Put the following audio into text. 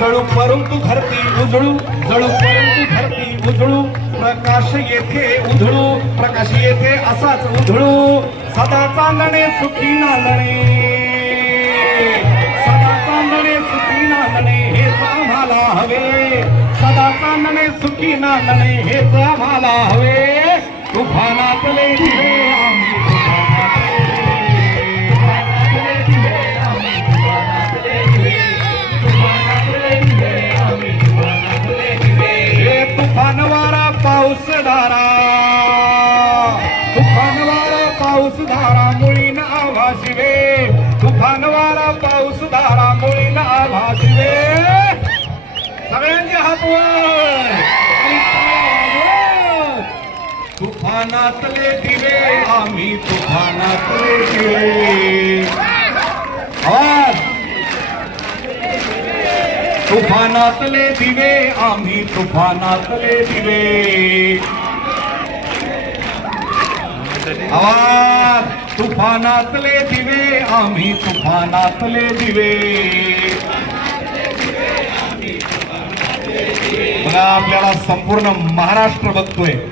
जळू परंतु धरती उजळू जळू परंतु धरती उजळू. प्रकाश येथे उधळू प्रकाश येथे असाच उधळू. सदा चांदणे सुखी नांदणे. सदा चांदणे सुखी नांदणे हेच आम्हाला हवे. सदा चांदणे सुखी नांदणे हेच आम्हाला हवे. तुफानातले धारा तुफान वारा पाऊस धारा मुळीन आभा शिवे. तुफान वारा पाऊस धारा मुळीन आभाशिवे सगळ्यांचे हात वर. तुफानातले दिवे आम्ही तुफानातले दिवे. आवाज. तुफानातले दिवे आम्ही तुफानातले दिवे. आवाज तुफानातले दिवे आम्ही तुफानातले दिवे. बघा आपल्याला संपूर्ण महाराष्ट्र बघतोय.